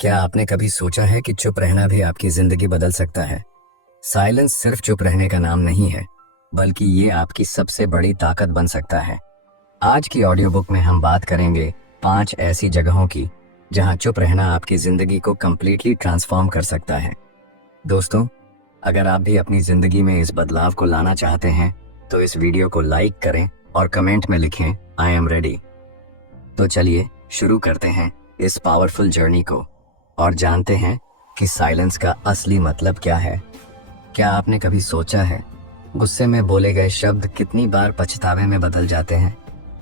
क्या आपने कभी सोचा है कि चुप रहना भी आपकी जिंदगी बदल सकता है? साइलेंस सिर्फ चुप रहने का नाम नहीं है, बल्कि ये आपकी सबसे बड़ी ताकत बन सकता है। आज की ऑडियो बुक में हम बात करेंगे 5 ऐसी जगहों की जहां चुप रहना आपकी जिंदगी को कम्प्लीटली ट्रांसफॉर्म कर सकता है। दोस्तों, अगर आप भी अपनी जिंदगी में इस बदलाव को लाना चाहते हैं, तो इस वीडियो को लाइक करें और कमेंट में लिखें आई एम रेडी। तो चलिए शुरू करते हैं इस पावरफुल जर्नी को और जानते हैं कि साइलेंस का असली मतलब क्या है। क्या आपने कभी सोचा है, गुस्से में बोले गए शब्द कितनी बार पछतावे में बदल जाते हैं?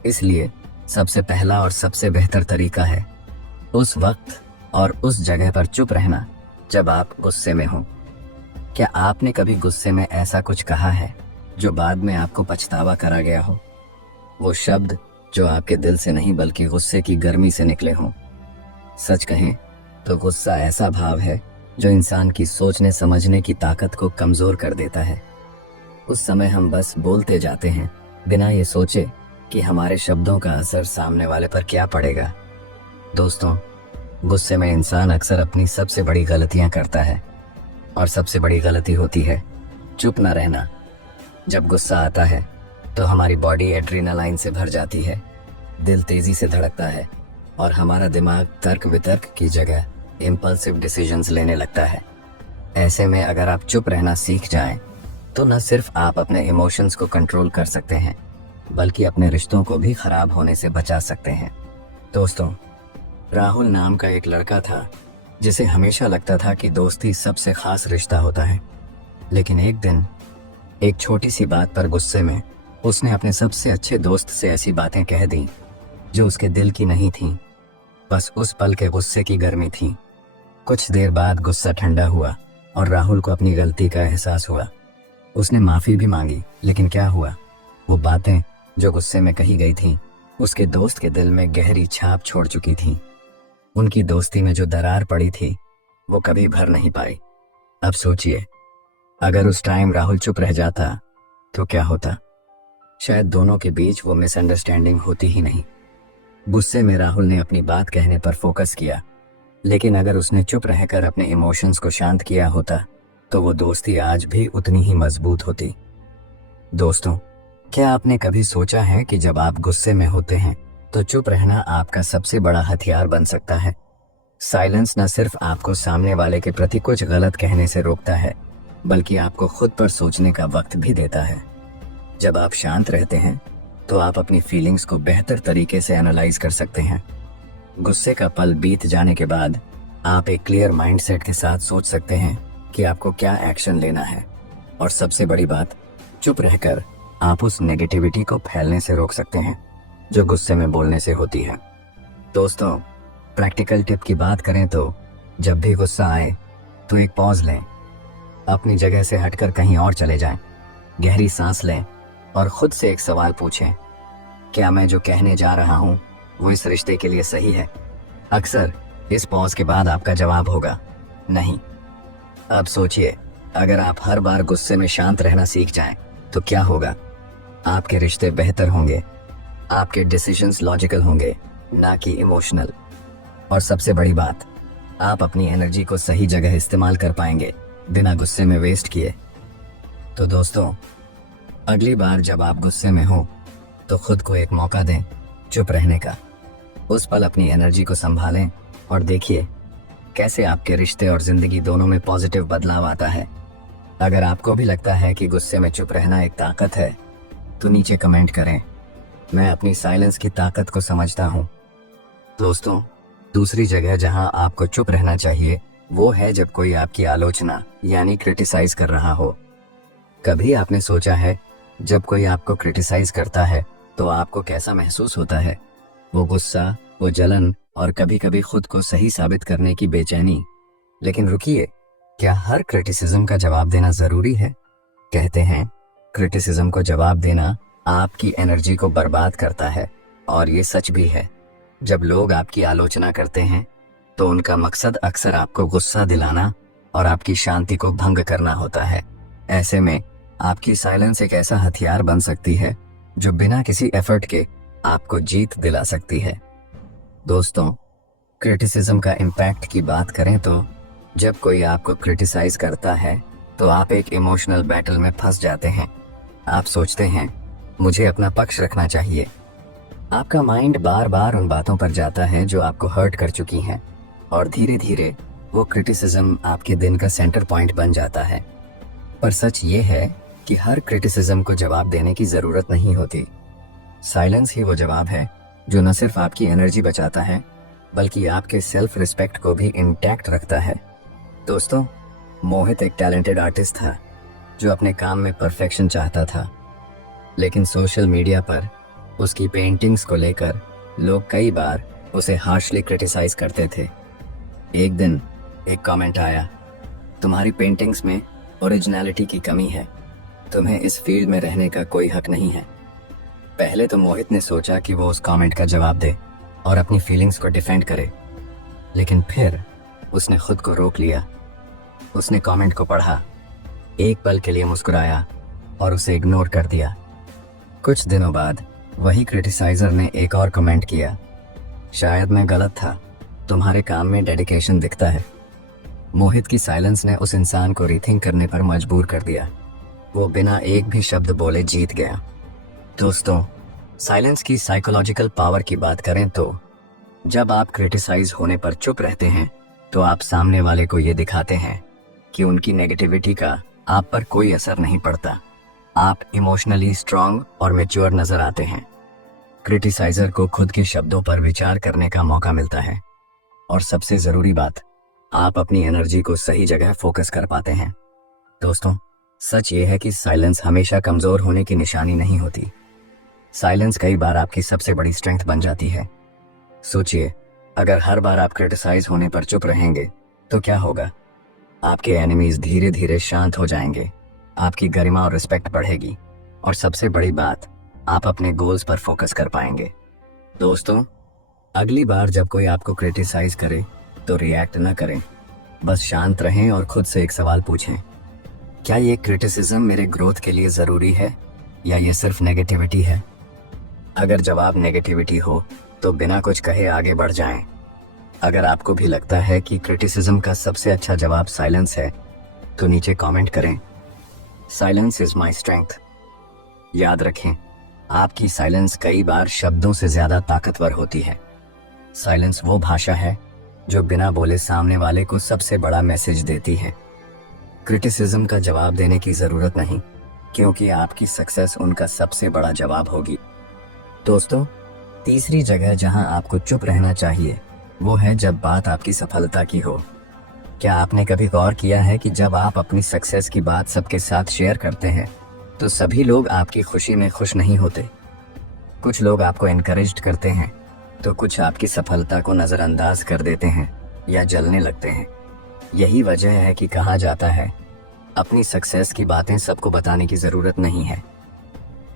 इसलिए सबसे पहला और सबसे बेहतर तरीका है उस वक्त और उस जगह पर चुप रहना जब आप गुस्से में हो। क्या आपने कभी गुस्से में ऐसा कुछ कहा है जो बाद में आपको पछतावा करा गया हो? वो शब्द जो आपके दिल से नहीं बल्कि गुस्से की गर्मी से निकले हों। सच कहें तो गुस्सा ऐसा भाव है जो इंसान की सोचने समझने की ताकत को कमजोर कर देता है। उस समय हम बस बोलते जाते हैं बिना ये सोचे कि हमारे शब्दों का असर सामने वाले पर क्या पड़ेगा। दोस्तों, गुस्से में इंसान अक्सर अपनी सबसे बड़ी गलतियां करता है और सबसे बड़ी गलती होती है चुप न रहना। जब गुस्सा आता है तो हमारी बॉडी एड्रेनालाइन से भर जाती है, दिल तेजी से धड़कता है और हमारा दिमाग तर्क वितर्क की जगह इम्पल्सिव डिसीजंस लेने लगता है। ऐसे में अगर आप चुप रहना सीख जाएं, तो न सिर्फ आप अपने इमोशंस को कंट्रोल कर सकते हैं, बल्कि अपने रिश्तों को भी खराब होने से बचा सकते हैं। दोस्तों, राहुल नाम का एक लड़का था जिसे हमेशा लगता था कि दोस्ती सबसे खास रिश्ता होता है। लेकिन एक दिन एक छोटी सी बात पर गुस्से में उसने अपने सबसे अच्छे दोस्त से ऐसी बातें कह दी जो उसके दिल की नहीं थीं, बस उस पल के गुस्से की गर्मी थी। कुछ देर बाद गुस्सा ठंडा हुआ और राहुल को अपनी गलती का एहसास हुआ। उसने माफी भी मांगी, लेकिन क्या हुआ? वो बातें जो गुस्से में कही गई थीं, उसके दोस्त के दिल में गहरी छाप छोड़ चुकी थीं। उनकी दोस्ती में जो दरार पड़ी थी, वो कभी भर नहीं पाई। अब सोचिए, अगर उस टाइम राहुल चुप रह जाता तो क्या होता? शायद दोनों के बीच वो मिसअंडरस्टैंडिंग होती ही नहीं। गुस्से में राहुल ने अपनी बात कहने पर फोकस किया, लेकिन अगर उसने चुप रहकर अपने इमोशंस को शांत किया होता, तो वो दोस्ती आज भी उतनी ही मजबूत होती। दोस्तों, क्या आपने कभी सोचा है कि जब आप गुस्से में होते हैं तो चुप रहना आपका सबसे बड़ा हथियार बन सकता है? साइलेंस न सिर्फ आपको सामने वाले के प्रति कुछ गलत कहने से रोकता है, बल्कि आपको खुद पर सोचने का वक्त भी देता है। जब आप शांत रहते हैं तो आप अपनी फीलिंग्स को बेहतर तरीके से एनालाइज कर सकते हैं। गुस्से का पल बीत जाने के बाद आप एक क्लियर माइंडसेट के साथ सोच सकते हैं कि आपको क्या एक्शन लेना है। और सबसे बड़ी बात, चुप रहकर आप उस नेगेटिविटी को फैलने से रोक सकते हैं जो गुस्से में बोलने से होती है। दोस्तों, प्रैक्टिकल टिप की बात करें तो जब भी गुस्सा आए तो एक पॉज लें, अपनी जगह से हटकर कहीं और चले जाएं, गहरी सांस लें और खुद से एक सवाल पूछें, क्या मैं जो कहने जा रहा हूं वो इस रिश्ते के लिए सही है? अक्सर इस पॉज के बाद आपका जवाब होगा नहीं। अब सोचिए, अगर आप हर बार गुस्से में शांत रहना सीख जाएं, तो क्या होगा? आपके रिश्ते बेहतर होंगे, आपके डिसीजंस लॉजिकल होंगे, ना कि इमोशनल। और सबसे बड़ी बात, आप अपनी एनर्जी को सही जगह इस्तेमाल कर पाएंगे बिना गुस्से में वेस्ट किए। तो दोस्तों, अगली बार जब आप गुस्से में हो तो खुद को एक मौका दें चुप रहने का। उस पल अपनी एनर्जी को संभालें और देखिए कैसे आपके रिश्ते और जिंदगी दोनों में पॉजिटिव बदलाव आता है। अगर आपको भी लगता है कि गुस्से में चुप रहना एक ताकत है, तो नीचे कमेंट करें, मैं अपनी साइलेंस की ताकत को समझता हूँ। दोस्तों, दूसरी जगह जहां आपको चुप रहना चाहिए वो है जब कोई आपकी आलोचना यानी क्रिटिसाइज कर रहा हो। कभी आपने सोचा है, जब कोई आपको क्रिटिसाइज करता है तो आपको कैसा महसूस होता है? वो गुस्सा, वो जलन और कभी कभी खुद को सही साबित करने की बेचैनी। लेकिन रुकिए, क्या हर क्रिटिसिज्म का जवाब देना जरूरी है? कहते हैं क्रिटिसिज्म को जवाब देना आपकी एनर्जी को बर्बाद करता है, और ये सच भी है। जब लोग आपकी आलोचना करते हैं तो उनका मकसद अक्सर आपको गुस्सा दिलाना और आपकी शांति को भंग करना होता है। ऐसे में आपकी साइलेंस एक ऐसा हथियार बन सकती है जो बिना किसी एफर्ट के आपको जीत दिला सकती है। दोस्तों, क्रिटिसिज्म का इम्पैक्ट की बात करें तो जब कोई आपको क्रिटिसाइज करता है तो आप एक इमोशनल बैटल में फंस जाते हैं। आप सोचते हैं मुझे अपना पक्ष रखना चाहिए। आपका माइंड बार बार उन बातों पर जाता है जो आपको हर्ट कर चुकी हैं और धीरे धीरे वो क्रिटिसिज्म आपके दिन का सेंटर पॉइंट बन जाता है। पर सच ये है कि हर क्रिटिसिज्म को जवाब देने की ज़रूरत नहीं होती। साइलेंस ही वो जवाब है जो न सिर्फ आपकी एनर्जी बचाता है बल्कि आपके सेल्फ रिस्पेक्ट को भी इंटैक्ट रखता है। दोस्तों, मोहित एक टैलेंटेड आर्टिस्ट था जो अपने काम में परफेक्शन चाहता था, लेकिन सोशल मीडिया पर उसकी पेंटिंग्स को लेकर लोग कई बार उसे हार्शली क्रिटिसाइज करते थे। एक दिन एक कमेंट आया, तुम्हारी पेंटिंग्स में ओरिजिनलिटी की कमी है, तुम्हें इस फील्ड में रहने का कोई हक नहीं है। पहले तो मोहित ने सोचा कि वो उस कमेंट का जवाब दे और अपनी फीलिंग्स को डिफेंड करे, लेकिन फिर उसने खुद को रोक लिया। उसने कमेंट को पढ़ा, एक पल के लिए मुस्कुराया और उसे इग्नोर कर दिया। कुछ दिनों बाद वही क्रिटिसाइजर ने एक और कमेंट किया, शायद मैं गलत था, तुम्हारे काम में डेडिकेशन दिखता है। मोहित की साइलेंस ने उस इंसान को रीथिंक करने पर मजबूर कर दिया। वो बिना एक भी शब्द बोले जीत गया। दोस्तों, साइलेंस की साइकोलॉजिकल पावर की बात करें तो जब आप क्रिटिसाइज होने पर चुप रहते हैं तो आप सामने वाले को ये दिखाते हैं कि उनकी नेगेटिविटी का आप पर कोई असर नहीं पड़ता। आप इमोशनली स्ट्रांग और मैच्योर नजर आते हैं। क्रिटिसाइजर को खुद के शब्दों पर विचार करने का मौका मिलता है और सबसे जरूरी बात, आप अपनी एनर्जी को सही जगह फोकस कर पाते हैं। दोस्तों, सच ये है कि साइलेंस हमेशा कमजोर होने की निशानी नहीं होती। साइलेंस कई बार आपकी सबसे बड़ी स्ट्रेंथ बन जाती है। सोचिए, अगर हर बार आप क्रिटिसाइज होने पर चुप रहेंगे तो क्या होगा? आपके एनिमीज धीरे धीरे शांत हो जाएंगे, आपकी गरिमा और रिस्पेक्ट बढ़ेगी और सबसे बड़ी बात, आप अपने गोल्स पर फोकस कर पाएंगे। दोस्तों, अगली बार जब कोई आपको क्रिटिसाइज करे तो रिएक्ट न करें, बस शांत रहें और खुद से एक सवाल पूछें, क्या ये क्रिटिसिज्म मेरे ग्रोथ के लिए ज़रूरी है या ये सिर्फ नेगेटिविटी है? अगर जवाब नेगेटिविटी हो तो बिना कुछ कहे आगे बढ़ जाएं। अगर आपको भी लगता है कि क्रिटिसिज्म का सबसे अच्छा जवाब साइलेंस है तो नीचे कमेंट करें, साइलेंस इज माय स्ट्रेंथ। याद रखें, आपकी साइलेंस कई बार शब्दों से ज्यादा ताकतवर होती है। साइलेंस वो भाषा है जो बिना बोले सामने वाले को सबसे बड़ा मैसेज देती है। क्रिटिसिज्म का जवाब देने की जरूरत नहीं, क्योंकि आपकी सक्सेस उनका सबसे बड़ा जवाब होगी। दोस्तों, तीसरी जगह जहां आपको चुप रहना चाहिए वो है जब बात आपकी सफलता की हो। क्या आपने कभी गौर किया है कि जब आप अपनी सक्सेस की बात सबके साथ शेयर करते हैं तो सभी लोग आपकी खुशी में खुश नहीं होते? कुछ लोग आपको एनकरेज करते हैं तो कुछ आपकी सफलता को नजरअंदाज कर देते हैं या जलने लगते हैं। यही वजह है कि कहा जाता है, अपनी सक्सेस की बातें सबको बताने की जरूरत नहीं है।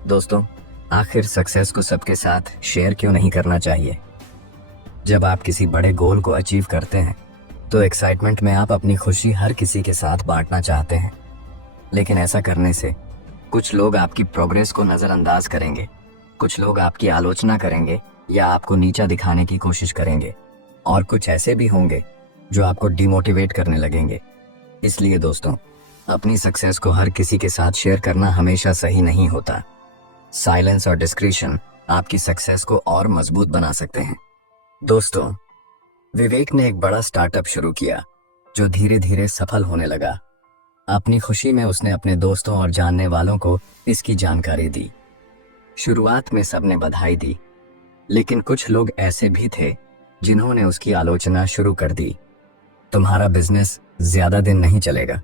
दोस्तों, आखिर सक्सेस को सबके साथ शेयर क्यों नहीं करना चाहिए? जब आप किसी बड़े गोल को अचीव करते हैं तो एक्साइटमेंट में आप अपनी खुशी हर किसी के साथ बांटना चाहते हैं, लेकिन ऐसा करने से कुछ लोग आपकी प्रोग्रेस को नजरअंदाज करेंगे, कुछ लोग आपकी आलोचना करेंगे या आपको नीचा दिखाने की कोशिश करेंगे, और कुछ ऐसे भी होंगे जो आपको डिमोटिवेट करने लगेंगे। इसलिए दोस्तों, अपनी सक्सेस को हर किसी के साथ शेयर करना हमेशा सही नहीं होता। साइलेंस और डिस्क्रीशन आपकी सक्सेस को और मजबूत बना सकते हैं। दोस्तों, विवेक ने एक बड़ा स्टार्टअप शुरू किया जो धीरे धीरे सफल होने लगा। अपनी खुशी में उसने अपने दोस्तों और जानने वालों को इसकी जानकारी दी। शुरुआत में सबने बधाई दी, लेकिन कुछ लोग ऐसे भी थे जिन्होंने उसकी आलोचना शुरू कर दी। तुम्हारा बिजनेस ज्यादा दिन नहीं चलेगा,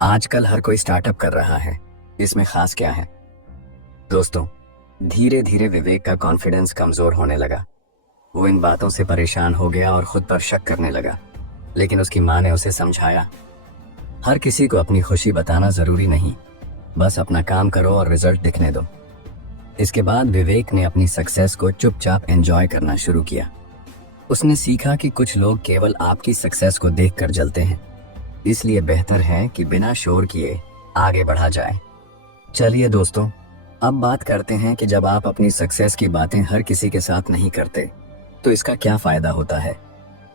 आजकल हर कोई स्टार्टअप कर रहा है, इसमें खास क्या है? दोस्तों, धीरे धीरे विवेक का कॉन्फिडेंस कमजोर होने लगा। वो इन बातों से परेशान हो गया और खुद पर शक करने लगा, लेकिन उसकी माँ ने उसे समझाया, हर किसी को अपनी खुशी बताना जरूरी नहीं, बस अपना काम करो और रिजल्ट दिखने दो। इसके बाद विवेक ने अपनी सक्सेस को चुपचाप एंजॉय करना शुरू किया। उसने सीखा कि कुछ लोग केवल आपकी सक्सेस को देखकर जलते हैं, इसलिए बेहतर है कि बिना शोर किए आगे बढ़ा जाए। चलिए दोस्तों, अब बात करते हैं कि जब आप अपनी सक्सेस की बातें हर किसी के साथ नहीं करते तो इसका क्या फायदा होता है।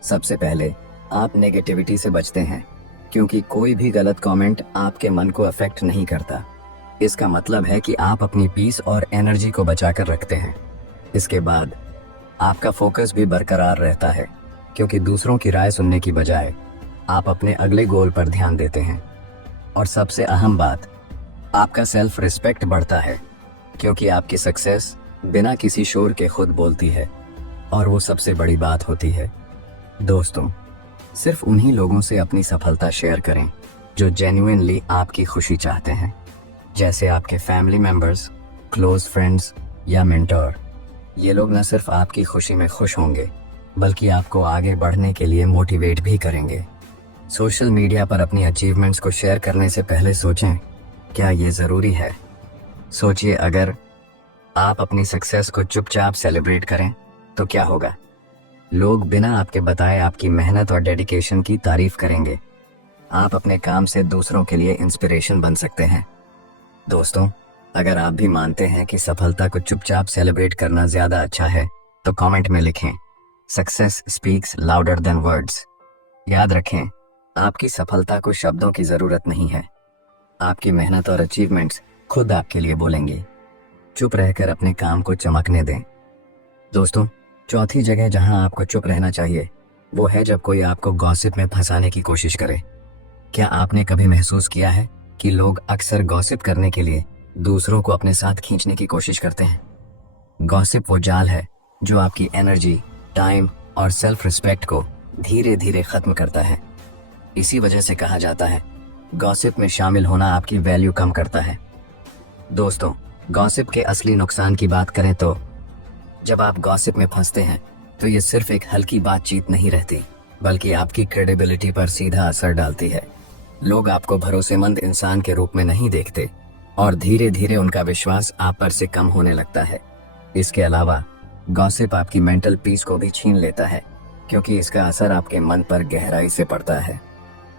सबसे पहले आप नेगेटिविटी से बचते हैं, क्योंकि कोई भी गलत कमेंट आपके मन को अफेक्ट नहीं करता। इसका मतलब है कि आप अपनी पीस और एनर्जी को बचाकर रखते हैं। इसके बाद आपका फोकस भी बरकरार रहता है, क्योंकि दूसरों की राय सुनने की बजाय आप अपने अगले गोल पर ध्यान देते हैं। और सबसे अहम बात, आपका सेल्फ रिस्पेक्ट बढ़ता है, क्योंकि आपकी सक्सेस बिना किसी शोर के खुद बोलती है, और वो सबसे बड़ी बात होती है। दोस्तों, सिर्फ उन्हीं लोगों से अपनी सफलता शेयर करें जो जेन्युइनली आपकी खुशी चाहते हैं, जैसे आपके फैमिली मेंबर्स, क्लोज फ्रेंड्स या मेंटर। ये लोग न सिर्फ आपकी खुशी में खुश होंगे, बल्कि आपको आगे बढ़ने के लिए मोटिवेट भी करेंगे। सोशल मीडिया पर अपनी अचीवमेंट्स को शेयर करने से पहले सोचें, क्या ये ज़रूरी है? सोचिए, अगर आप अपनी सक्सेस को चुपचाप सेलिब्रेट करें तो क्या होगा? लोग बिना आपके बताए आपकी मेहनत और डेडिकेशन की तारीफ करेंगे। आप अपने काम से दूसरों के लिए इंस्पिरेशन बन सकते हैं। दोस्तों, अगर आप भी मानते हैं कि सफलता को चुपचाप सेलिब्रेट करना ज़्यादा अच्छा है, तो कमेंट में लिखें, success speaks louder than words. याद रखें, आपकी सफलता को शब्दों की ज़रूरत नहीं है। आपकी मेहनत और अचीवमेंट्स खुद आपके लिए बोलेंगे। चुप रहकर अपने काम को चमकने दें। दोस्तों, चौथी जगह जहां आपको चुप रहना चाहिए, वो है जब कोई आपको गॉसिप में फंसाने की कोशिश करे। क्या आपने कभी महसूस किया है कि लोग अक्सर गॉसिप करने के लिए दूसरों को अपने साथ खींचने की कोशिश करते हैं? गॉसिप वो जाल है जो आपकी एनर्जी, टाइम और सेल्फ रिस्पेक्ट को धीरे धीरे खत्म करता है। इसी वजह से कहा जाता है, गॉसिप में शामिल होना आपकी वैल्यू कम करता है। दोस्तों, गॉसिप के असली नुकसान की बात करें तो जब आप गॉसिप में फंसते हैं तो ये सिर्फ एक हल्की बातचीत नहीं रहती, बल्कि आपकी क्रेडिबिलिटी पर सीधा असर डालती है। लोग आपको भरोसेमंद इंसान के रूप में नहीं देखते, और धीरे धीरे उनका विश्वास आप पर से कम होने लगता है। इसके अलावा गॉसिप आपकी मेंटल पीस को भी छीन लेता है, क्योंकि इसका असर आपके मन पर गहराई से पड़ता है।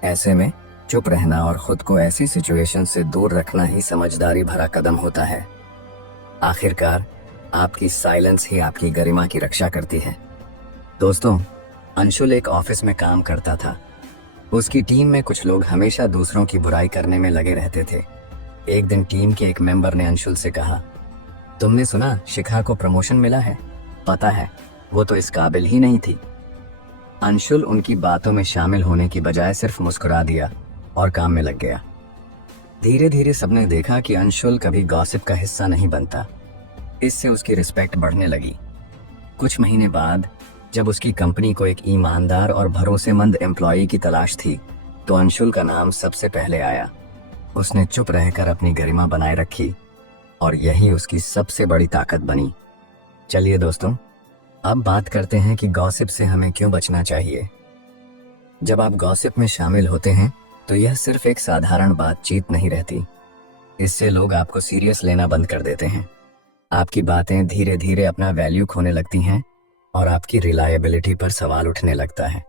ऐसे में चुप रहना और खुद को ऐसी सिचुएशन से दूर रखना ही समझदारी भरा कदम होता है। आखिरकार आपकी साइलेंस ही आपकी गरिमा की रक्षा करती है। दोस्तों, अंशुल एक ऑफिस में काम करता था। उसकी टीम में कुछ लोग हमेशा दूसरों की बुराई करने में लगे रहते थे। एक दिन टीम के एक मेंबर ने अंशुल से कहा, तुमने सुना शिखा को प्रमोशन मिला है? पता है, वो तो इस काबिल ही नहीं थी। अंशुल उनकी बातों में शामिल होने की बजाय सिर्फ मुस्कुरा दिया और काम में लग गया। धीरे धीरे सबने देखा कि अंशुल कभी गॉसिप का हिस्सा नहीं बनता। इससे उसकी रिस्पेक्ट बढ़ने लगी। कुछ महीने बाद जब उसकी कंपनी को एक ईमानदार और भरोसेमंद एम्प्लॉई की तलाश थी, तो अंशुल का नाम सबसे पहले आया। उसने चुप रहकर अपनी गरिमा बनाए रखी, और यही उसकी सबसे बड़ी ताकत बनी। चलिए दोस्तों, अब बात करते हैं कि गॉसिप से हमें क्यों बचना चाहिए। जब आप गॉसिप में शामिल होते हैं तो यह सिर्फ एक साधारण बातचीत नहीं रहती। इससे लोग आपको सीरियस लेना बंद कर देते हैं। आपकी बातें धीरे धीरे अपना वैल्यू खोने लगती हैं, और आपकी रिलायबिलिटी पर सवाल उठने लगता है।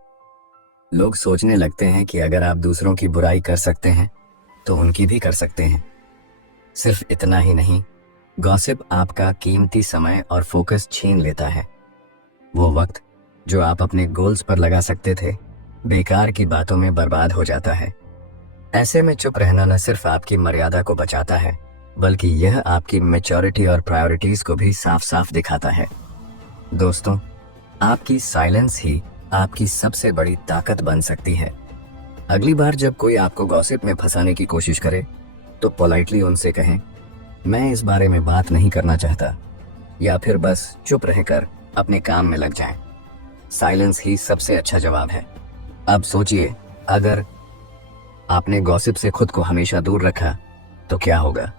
लोग सोचने लगते हैं कि अगर आप दूसरों की बुराई कर सकते हैं तो उनकी भी कर सकते हैं। सिर्फ इतना ही नहीं, गॉसिप आपका कीमती समय और फोकस छीन लेता है। वो वक्त जो आप अपने गोल्स पर लगा सकते थे, बेकार की बातों में बर्बाद हो जाता है। ऐसे में चुप रहना न सिर्फ आपकी मर्यादा को बचाता है, बल्कि यह आपकी मैच्योरिटी और प्रायोरिटीज को भी साफ साफ दिखाता है। दोस्तों, आपकी साइलेंस ही आपकी सबसे बड़ी ताकत बन सकती है। अगली बार जब कोई आपको गॉसिप में फंसाने की कोशिश करे, तो पोलाइटली उनसे कहें, मैं इस बारे में बात नहीं करना चाहता, या फिर बस चुप रहकर अपने काम में लग जाएं। साइलेंस ही सबसे अच्छा जवाब है। अब सोचिए, अगर आपने गॉसिप से खुद को हमेशा दूर रखा तो क्या होगा?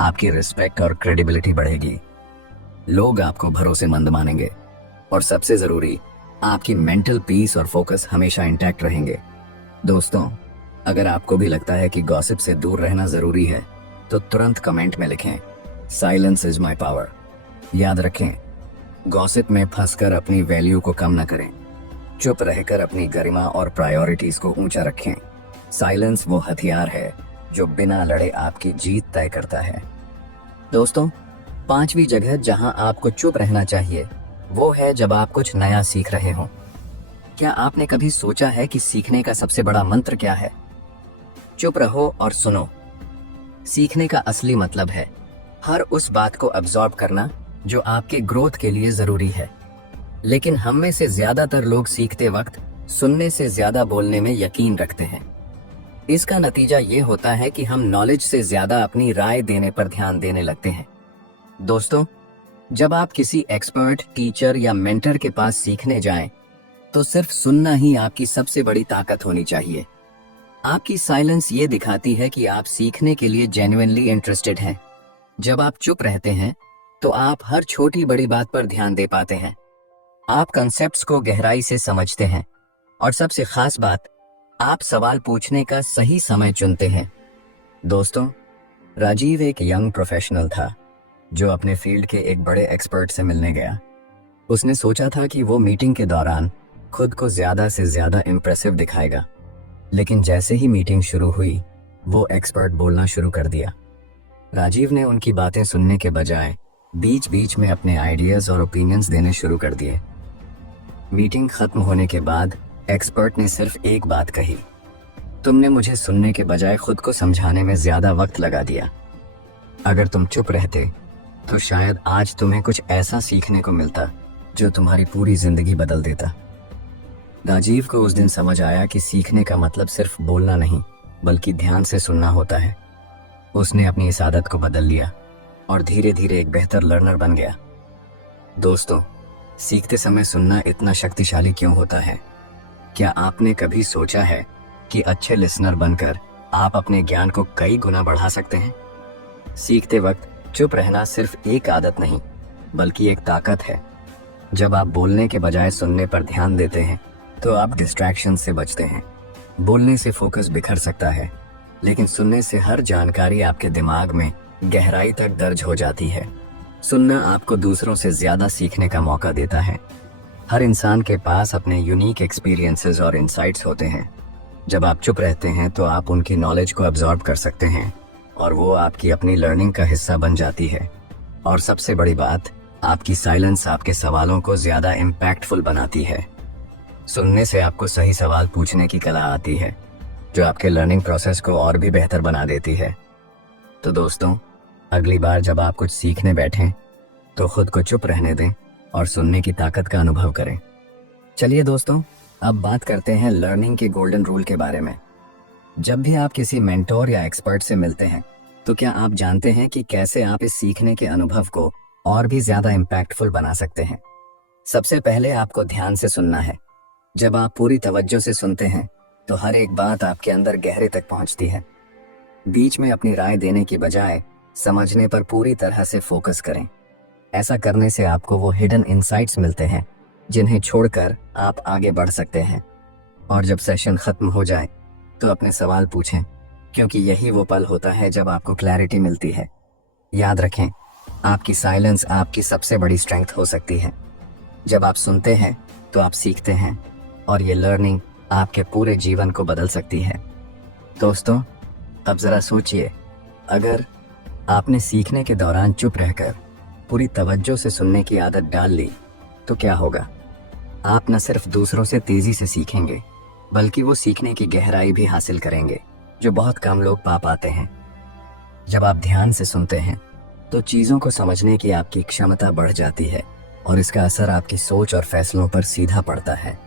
आपकी रिस्पेक्ट और क्रेडिबिलिटी बढ़ेगी, लोग आपको भरोसेमंद मानेंगे, और सबसे जरूरी, आपकी मेंटल पीस और फोकस हमेशा इंटैक्ट रहेंगे। दोस्तों, अगर आपको भी लगता है कि गॉसिप से दूर रहना जरूरी है, तो तुरंत कमेंट में लिखें, साइलेंस इज माई पावर। याद रखें, गॉसिप में फंसकर अपनी वैल्यू को कम न करें। चुप रहकर अपनी गरिमा और प्रायोरिटीज को ऊंचा रखें। साइलेंस वो हथियार है जो बिना लड़े आपकी जीत तय करता है। दोस्तों, पांचवी जगह जहां आपको चुप रहना चाहिए वो है जब आप कुछ नया सीख रहे हों। क्या आपने कभी सोचा है कि सीखने का सबसे बड़ा मंत्र क्या है? चुप रहो और सुनो। सीखने का असली मतलब है हर उस बात को अब्सॉर्ब करना जो आपके ग्रोथ के लिए जरूरी है। लेकिन हम में से ज्यादातर लोग सीखते वक्त सुनने से ज्यादा बोलने में यकीन रखते हैं। इसका नतीजा ये होता है कि हम नॉलेज से ज्यादा अपनी राय देने पर ध्यान देने लगते हैं। दोस्तों, जब आप किसी एक्सपर्ट, टीचर या मेंटर के पास सीखने जाएं, तो सिर्फ सुनना ही आपकी सबसे बड़ी ताकत होनी चाहिए। आपकी साइलेंस ये दिखाती है कि आप सीखने के लिए जेन्युइनली इंटरेस्टेड हैं। जब आप चुप रहते हैं, तो आप हर छोटी बड़ी बात पर ध्यान दे पाते हैं। आप कंसेप्ट्स को गहराई से समझते हैं और सबसे खास बात, आप सवाल पूछने का सही समय चुनते हैं। दोस्तों, राजीव एक यंग प्रोफेशनल था जो अपने फील्ड के एक बड़े एक्सपर्ट से मिलने गया। उसने सोचा था कि वो मीटिंग के दौरान खुद को ज्यादा से ज्यादा इम्प्रेसिव दिखाएगा, लेकिन जैसे ही मीटिंग शुरू हुई, वो एक्सपर्ट बोलना शुरू कर दिया। राजीव ने उनकी बातें सुनने के बजाय बीच बीच में अपने आइडियाज और ओपिनियंस देने शुरू कर दिए। मीटिंग खत्म होने के बाद एक्सपर्ट ने सिर्फ एक बात कही, तुमने मुझे सुनने के बजाय खुद को समझाने में ज्यादा वक्त लगा दिया। अगर तुम चुप रहते तो शायद आज तुम्हें कुछ ऐसा सीखने को मिलता जो तुम्हारी पूरी जिंदगी बदल देता। राजीव को उस दिन समझ आया कि सीखने का मतलब सिर्फ बोलना नहीं, बल्कि ध्यान से सुनना होता है। उसने अपनी इस आदत को बदल लिया और धीरे धीरे एक बेहतर लर्नर बन गया। दोस्तों, सीखते समय सुनना इतना शक्तिशाली क्यों होता है? क्या आपने कभी सोचा है कि अच्छे लिसनर बनकर आप अपने ज्ञान को कई गुना बढ़ा सकते हैं? सीखते वक्त चुप रहना सिर्फ एक आदत नहीं, बल्कि एक ताकत है। जब आप बोलने के बजाय सुनने पर ध्यान देते हैं, तो आप डिस्ट्रैक्शन से बचते हैं। बोलने से फोकस बिखर सकता है, लेकिन सुनने से हर जानकारी आपके दिमाग में गहराई तक दर्ज हो जाती है। सुनना आपको दूसरों से ज्यादा सीखने का मौका देता है। हर इंसान के पास अपने यूनिक एक्सपीरियंसेस और इंसाइट्स होते हैं। जब आप चुप रहते हैं, तो आप उनकी नॉलेज को अब्सॉर्ब कर सकते हैं और वो आपकी अपनी लर्निंग का हिस्सा बन जाती है। और सबसे बड़ी बात, आपकी साइलेंस आपके सवालों को ज्यादा इम्पैक्टफुल बनाती है। सुनने से आपको सही सवाल पूछने की कला आती है, जो आपके लर्निंग प्रोसेस को और भी बेहतर बना देती है। तो दोस्तों, अगली बार जब आप कुछ सीखने बैठें, तो खुद को चुप रहने दें और सुनने की ताकत का अनुभव करें। चलिए दोस्तों, अब बात करते हैं लर्निंग के गोल्डन रूल के बारे में। जब भी आप किसी मेंटोर या एक्सपर्ट से मिलते हैं, तो क्या आप जानते हैं कि कैसे आप इस सीखने के अनुभव को और भी ज्यादा इम्पैक्टफुल बना सकते हैं? सबसे पहले आपको ध्यान से सुनना है। जब आप पूरी तवज्जो से सुनते हैं, तो हर एक बात आपके अंदर गहरे तक पहुंचती है। बीच में अपनी राय देने की बजाय समझने पर पूरी तरह से फोकस करें। ऐसा करने से आपको वो हिडन इनसाइट्स मिलते हैं जिन्हें छोड़कर आप आगे बढ़ सकते हैं। और जब सेशन खत्म हो जाए, तो अपने सवाल पूछें, क्योंकि यही वो पल होता है जब आपको क्लैरिटी मिलती है। याद रखें, आपकी साइलेंस आपकी सबसे बड़ी स्ट्रेंथ हो सकती है। जब आप सुनते हैं, तो आप सीखते हैं, और ये लर्निंग आपके पूरे जीवन को बदल सकती है। दोस्तों, अब जरा सोचिए, अगर आपने सीखने के दौरान चुप रहकर पूरी तवज्जो से सुनने की आदत डाल ली, तो क्या होगा? आप न सिर्फ दूसरों से तेजी से सीखेंगे, बल्कि वो सीखने की गहराई भी हासिल करेंगे, जो बहुत कम लोग पा पाते हैं। जब आप ध्यान से सुनते हैं, तो चीजों को समझने की आपकी क्षमता बढ़ जाती है, और इसका असर आपकी सोच और फैसलों पर सीधा पड़ता है।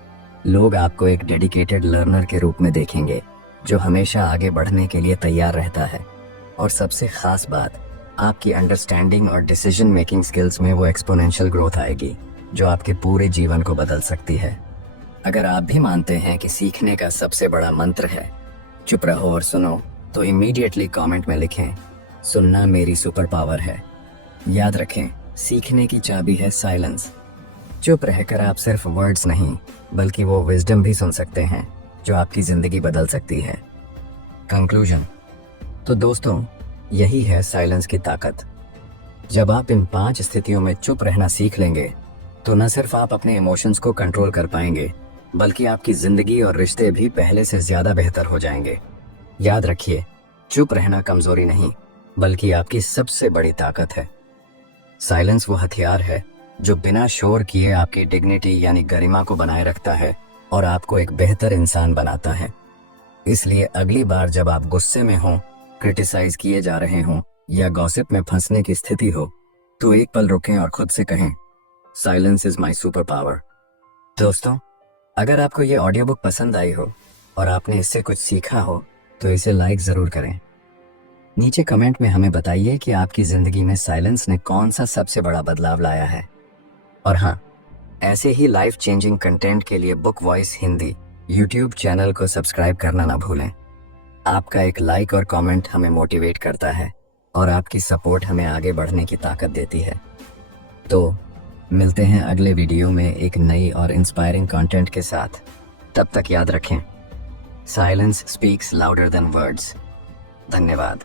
लोग आपको एक डेडिकेटेड लर्नर के रूप में देखेंगे, जो हमेशा आगे बढ़ने के लिए तैयार रहता है। और सबसे खास बात, आपकी अंडरस्टैंडिंग और डिसीजन मेकिंग स्किल्स में वो एक्सपोनेंशियल ग्रोथ आएगी, जो आपके पूरे जीवन को बदल सकती है। अगर आप भी मानते हैं कि सीखने का सबसे बड़ा मंत्र है चुप रहो और सुनो, तो इमीडिएटली कमेंट में लिखें, सुनना मेरी सुपर पावर है। याद रखें, सीखने की चाबी है साइलेंस। चुप रहकर आप सिर्फ वर्ड्स नहीं, बल्कि वो विजडम भी सुन सकते हैं, जो आपकी जिंदगी बदल सकती है। कंक्लूजन। तो दोस्तों, यही है साइलेंस की ताकत। जब आप इन 5 स्थितियों में चुप रहना सीख लेंगे, तो न सिर्फ आप अपने इमोशंस को कंट्रोल कर पाएंगे, बल्कि आपकी जिंदगी और रिश्ते भी पहले से ज्यादा बेहतर हो जाएंगे। याद रखिए, चुप रहना कमजोरी नहीं, बल्कि आपकी सबसे बड़ी ताकत है। साइलेंस वो हथियार है जो बिना शोर किए आपकी डिग्निटी यानी गरिमा को बनाए रखता है और आपको एक बेहतर इंसान बनाता है। इसलिए अगली बार जब आप गुस्से में हो, क्रिटिसाइज किए जा रहे हो या गॉसिप में फंसने की स्थिति हो, तो एक पल रुकें और खुद से कहें, silence is my super power. दोस्तों, अगर आपको ये ऑडियो बुक पसंद आई हो और आपने इससे कुछ सीखा हो तो इसे लाइक ज़रूर करें। नीचे कमेंट में हमें बताइए कि आपकी ज़िंदगी में साइलेंस ने कौन सा सबसे बड़ा बदलाव लाया है। और हाँ, ऐसे ही लाइफ चेंजिंग कंटेंट के लिए book voice Hindi YouTube channel को सब्सक्राइब करना ना भूलें। आपका एक लाइक और कमेंट हमें मोटिवेट करता है और आपकी सपोर्ट हमें आगे बढ़ने की ताकत देती है। तो मिलते हैं अगले वीडियो में एक नई और इंस्पायरिंग कंटेंट के साथ। तब तक याद रखें, silence speaks louder than words. धन्यवाद।